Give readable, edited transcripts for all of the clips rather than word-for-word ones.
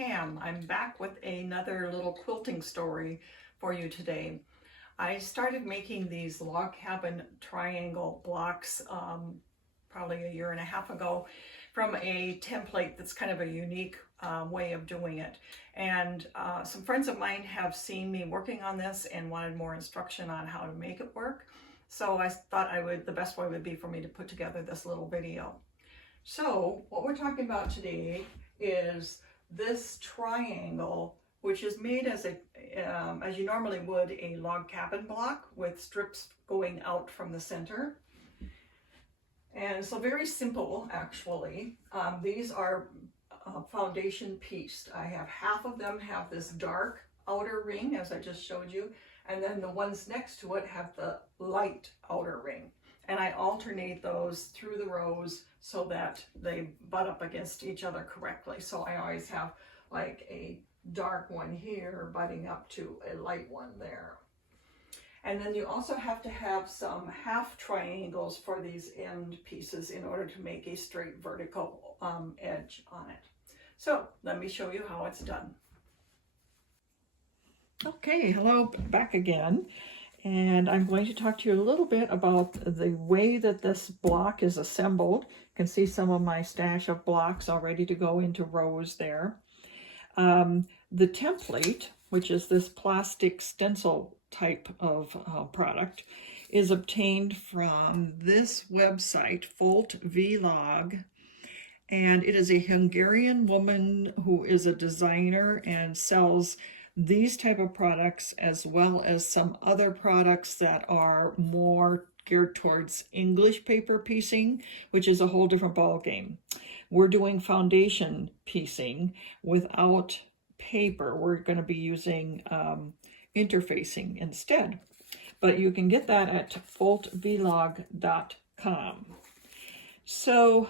Pam. I'm back with another little quilting story for you today. I started making these log cabin triangle blocks probably a year and a half ago from a template that's kind of a unique way of doing it. And some friends of mine have seen me working on this and wanted more instruction on how to make it work. So I thought the best way would be for me to put together this little video. So what we're talking about today is this triangle, which is made as you normally would a log cabin block with strips going out from the center. And so very simple, actually. These are foundation pieced. I have half of them have this dark outer ring, as I just showed you, and then the ones next to it have the light outer ring. And I alternate those through the rows so that they butt up against each other correctly. So I always have like a dark one here butting up to a light one there. And then you also have to have some half triangles for these end pieces in order to make a straight vertical edge on it. So let me show you how it's done. Okay, hello, back again. And I'm going to talk to you a little bit about the way that this block is assembled. You can see some of my stash of blocks all ready to go into rows there. The template, which is this plastic stencil type of product, is obtained from this website, Foltvilag. And it is a Hungarian woman who is a designer and sells these type of products, as well as some other products that are more geared towards English paper piecing, which is a whole different ball game. We're doing foundation piecing without paper. We're going to be using interfacing instead, but you can get that at foltvilag.com. So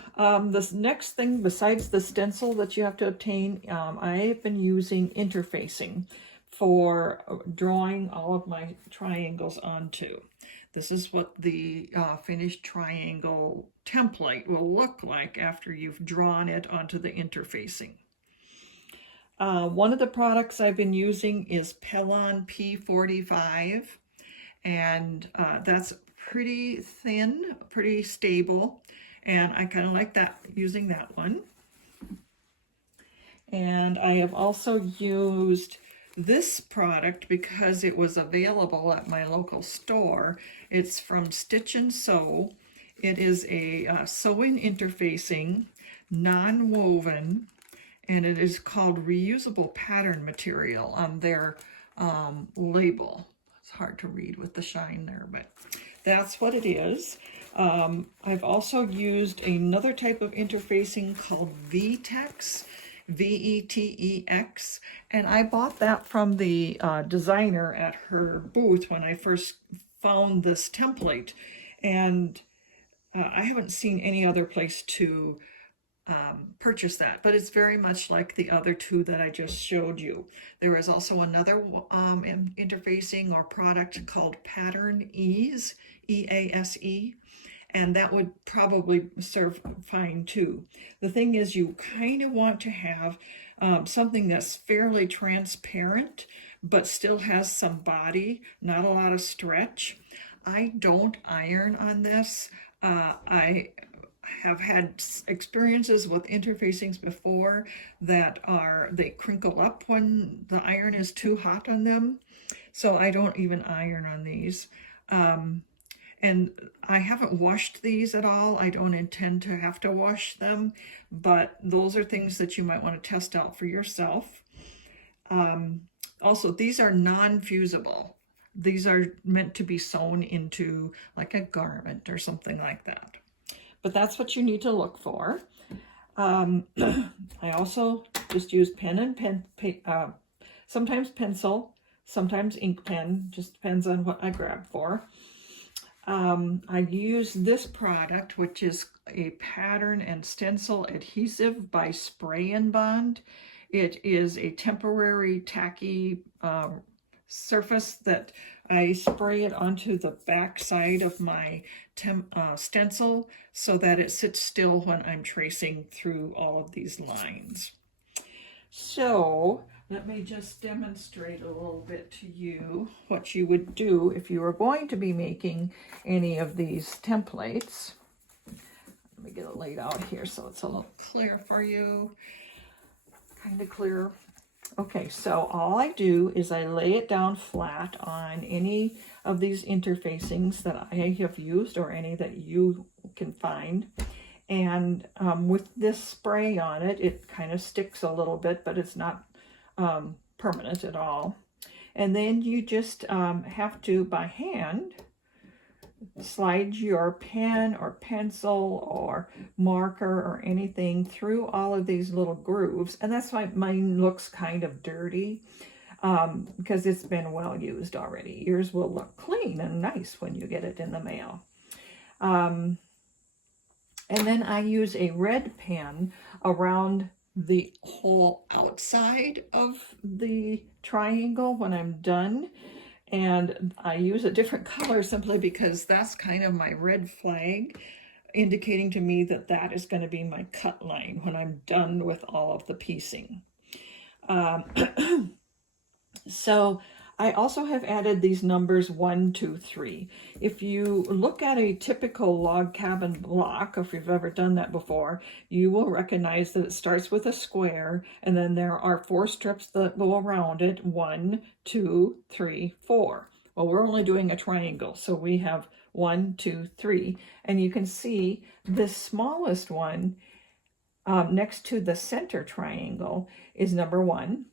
this next thing, besides the stencil that you have to obtain, I have been using interfacing for drawing all of my triangles onto. This is what the finished triangle template will look like after you've drawn it onto the interfacing. One of the products I've been using is Pelon P45, and that's pretty thin, pretty stable. And I kind of like that, using that one. And I have also used this product because it was available at my local store. It's from Stitch and Sew. It is a sewing interfacing, non-woven, and it is called reusable pattern material on their label. It's hard to read with the shine there, but that's what it is. I've also used another type of interfacing called VTEX, V-E-T-E-X, and I bought that from the designer at her booth when I first found this template, and I haven't seen any other place to purchase that, but it's very much like the other two that I just showed you. There is also another interfacing or product called Pattern Ease, E-A-S-E, and that would probably serve fine too. The thing is, you kind of want to have something that's fairly transparent, but still has some body, not a lot of stretch. I don't iron on this. I have had experiences with interfacings before that they crinkle up when the iron is too hot on them. So I don't even iron on these. And I haven't washed these at all. I don't intend to have to wash them, but those are things that you might want to test out for yourself. Also, these are non-fusible. These are meant to be sewn into like a garment or something like that. But that's what you need to look for. I also just use pen and sometimes pencil, sometimes ink pen, just depends on what I grab for. I use this product, which is a pattern and stencil adhesive by Spray and Bond. It is a temporary tacky surface that I spray it onto the back side of my stencil so that it sits still when I'm tracing through all of these lines. So let me just demonstrate a little bit to you what you would do if you were going to be making any of these templates. Let me get it laid out here so it's a little clear for you, kind of clear. Okay, so all I do is I lay it down flat on any of these interfacings that I have used or any that you can find. And with this spray on it, it kind of sticks a little bit, but it's not permanent at all. And then you just have to, by hand, slide your pen or pencil or marker or anything through all of these little grooves. And that's why mine looks kind of dirty, because it's been well used already. Yours will look clean and nice when you get it in the mail. And then I use a red pen around the whole outside of the triangle when I'm done. And I use a different color simply because that's kind of my red flag, indicating to me that that is going to be my cut line when I'm done with all of the piecing. So I also have added these numbers 1, 2, 3. If you look at a typical log cabin block, if you've ever done that before, you will recognize that it starts with a square and then there are 4 strips that go around it. 1, 2, 3, 4. Well, we're only doing a triangle, so we have 1, 2, 3. And you can see the smallest one next to the center triangle is number 1.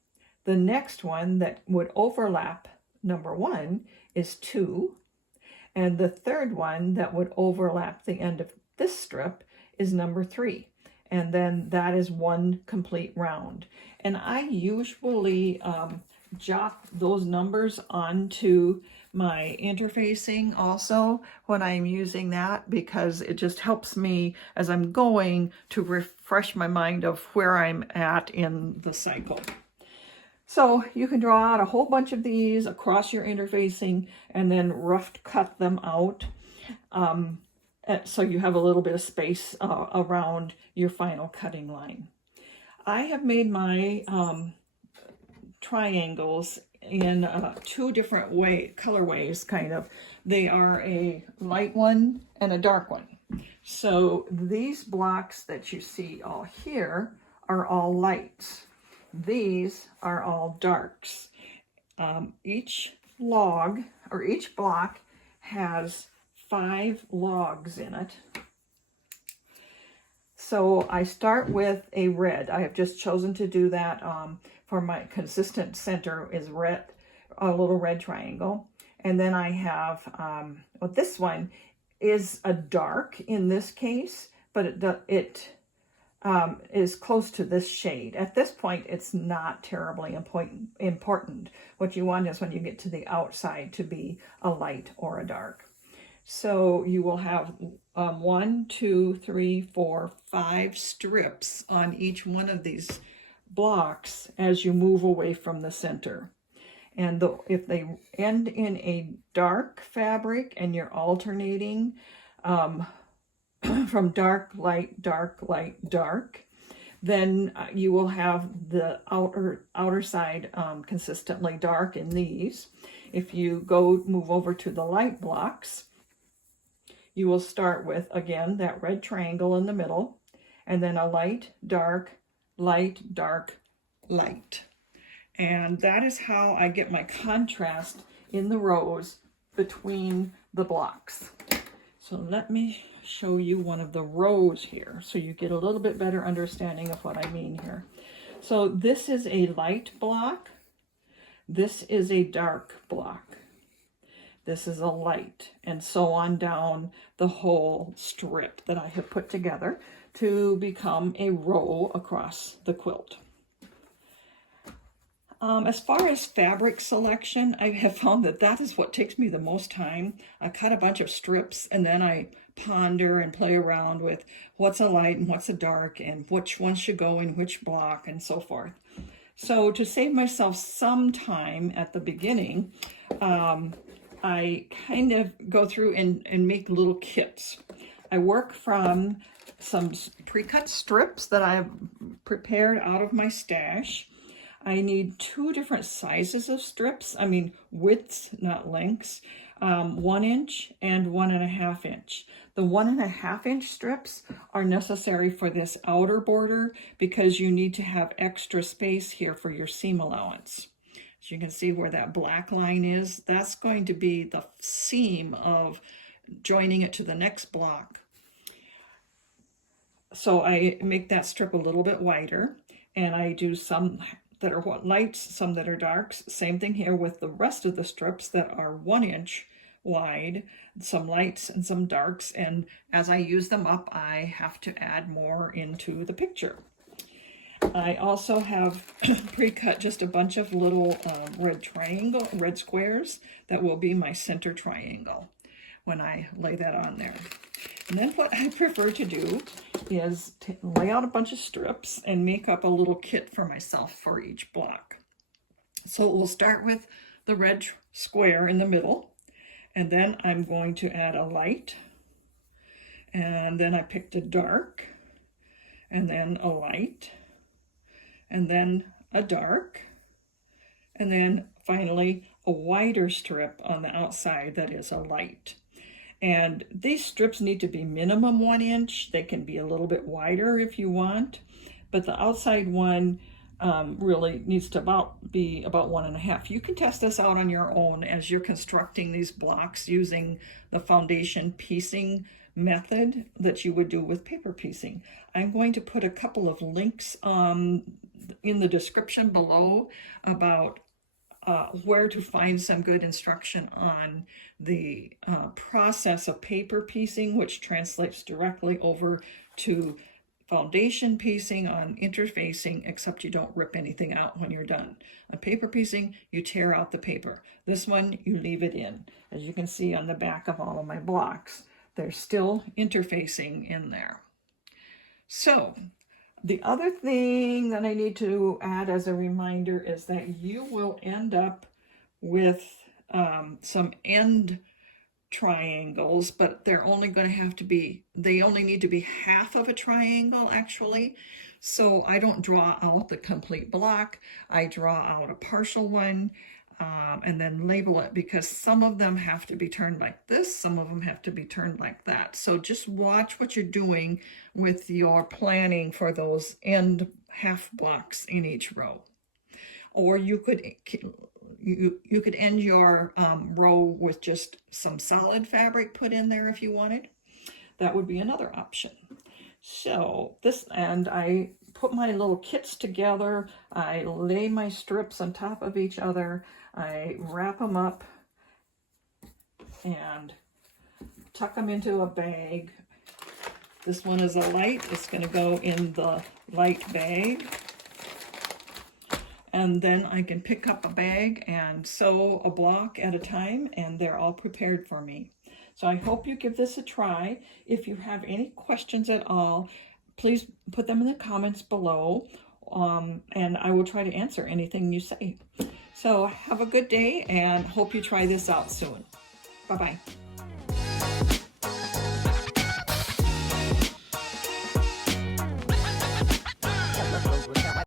The next one that would overlap number 1 is 2. And the third one that would overlap the end of this strip is number 3. And then that is 1 complete round. And I usually jot those numbers onto my interfacing also when I'm using that, because it just helps me as I'm going to refresh my mind of where I'm at in the cycle. So you can draw out a whole bunch of these across your interfacing and then rough cut them out, so you have a little bit of space around your final cutting line. I have made my triangles in 2 different colorways, kind of. They are a light one and a dark one. So these blocks that you see all here are all lights. These are all darks. Each log or each block has 5 logs in it. So I start with a red. I have just chosen to do that for my consistent center is red, a little red triangle. And then I have, well, this one is a dark in this case, but it is close to this shade. At this point, it's not terribly important. What you want is when you get to the outside to be a light or a dark. So you will have 1, 2, 3, 4, 5 strips on each one of these blocks as you move away from the center. And if they end in a dark fabric and you're alternating from dark, light, dark, light, dark, then you will have the outer side consistently dark in these. If you move over to the light blocks, you will start with, again, that red triangle in the middle, and then a light, dark, light, dark, light. And that is how I get my contrast in the rows between the blocks. So let me show you one of the rows here so you get a little bit better understanding of what I mean here. So this is a light block. This is a dark block. This is a light, and so on down the whole strip that I have put together to become a row across the quilt. As far as fabric selection, I have found that is what takes me the most time. I cut a bunch of strips and then I ponder and play around with what's a light and what's a dark and which one should go in which block and so forth. So to save myself some time at the beginning, I kind of go through and make little kits. I work from some pre-cut strips that I've prepared out of my stash. I need 2 different sizes of strips, I mean widths, not lengths, 1 inch and 1.5 inch. The 1.5 inch strips are necessary for this outer border because you need to have extra space here for your seam allowance. As you can see where that black line is, that's going to be the seam of joining it to the next block. So I make that strip a little bit wider, and I do some that are lights, some that are darks. Same thing here with the rest of the strips that are 1 inch wide, some lights and some darks, and as I use them up, I have to add more into the picture. I also have pre-cut just a bunch of little red squares that will be my center triangle when I lay that on there. And then what I prefer to do is lay out a bunch of strips and make up a little kit for myself for each block. So we'll start with the red square in the middle, and then I'm going to add a light, and then I picked a dark, and then a light, and then a dark, and then finally a wider strip on the outside that is a light. And these strips need to be minimum 1 inch. They can be a little bit wider if you want, but the outside one really needs to be about 1.5. You can test this out on your own as you're constructing these blocks using the foundation piecing method that you would do with paper piecing. I'm going to put a couple of links in the description below about where to find some good instruction on the process of paper piecing, which translates directly over to foundation piecing on interfacing, except you don't rip anything out when you're done. On paper piecing, you tear out the paper. This one, you leave it in. As you can see on the back of all of my blocks, there's still interfacing in there. So the other thing that I need to add as a reminder is that you will end up with some end triangles, but they're only going to have to be, they only need to be half of a triangle actually. So I don't draw out the complete block. I draw out a partial one and then label it, because some of them have to be turned like this, some of them have to be turned like that. So just watch what you're doing with your planning for those end half blocks in each row. Or you could end your row with just some solid fabric put in there if you wanted. That would be another option. So and I put my little kits together. I lay my strips on top of each other. I wrap them up and tuck them into a bag. This one is a light. It's going to go in the light bag. And then I can pick up a bag and sew a block at a time, and they're all prepared for me. So I hope you give this a try. If you have any questions at all, please put them in the comments below, and I will try to answer anything you say. So have a good day, and hope you try this out soon. Bye-bye.